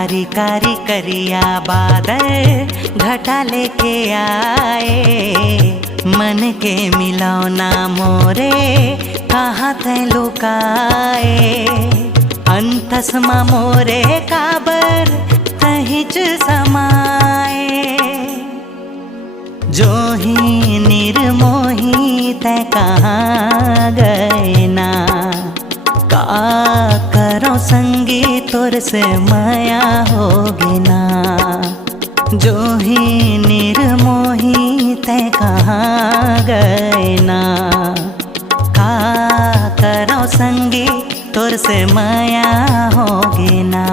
कारी कारी करिया बादल घटा लेके आए, मन के मिलौना मोरे कहाँ ते लुकाए। अंतसमा मोरे काबर तहिच समाए, जो ही निर्मोही तै कहाँ गए ना। का करो संगी तोर से माया होगी ना, जो ही निर्मोही तै कहाँ गए ना। का करो संगी तोर से माया होगी ना।